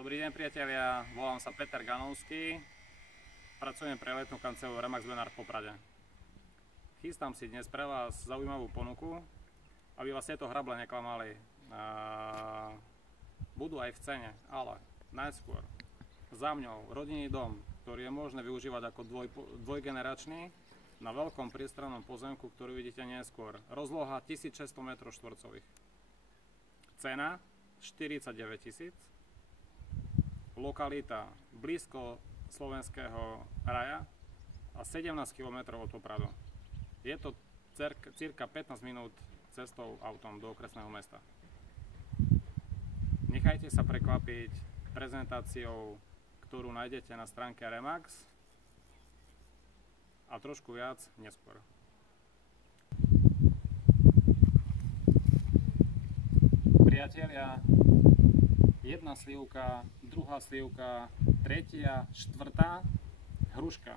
Dobrý deň priatelia, volám sa Peter Ganovský, pracujem pre letnú kanceláriu Remax Benard v Poprade. Chystám si dnes pre vás zaujímavú ponuku, aby vás tieto hrable neklamali. Budú aj v cene, ale najskôr za mňou rodinný dom, ktorý je možné využívať ako dvojgeneračný na veľkom priestrannom pozemku, ktorý vidíte neskôr. Rozloha 1600 m2. Cena 49 000. Lokalita blízko slovenského raja a 17 km od Popradu. Je to cirka 15 minút cestou autom do okresného mesta. Nechajte sa prekvapiť prezentáciou, ktorú nájdete na stránke Remax, a trošku viac neskôr. Priatelia, jedna slivka, druhá slivka, tretia, štvrtá, hruška.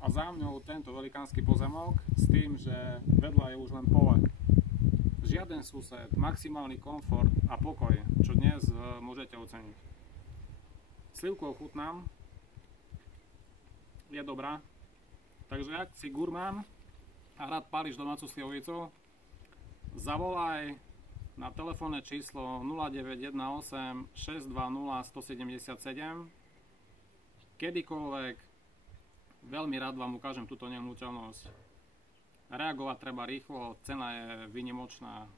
A za mňou tento velikánsky pozemok s tým, že vedľa je už len pole. Žiaden sused, maximálny komfort a pokoj, čo dnes môžete oceniť. Slivku ochutnám, je dobrá, takže ak si gurmán a rád páliš domácu slivovicu, zavolaj na telefónne číslo 0918 620 177. Kedykoľvek, veľmi rád vám ukážem túto nehnuteľnosť. Reagovať treba rýchlo, cena je výnimočná,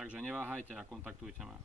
takže neváhajte a kontaktujte ma.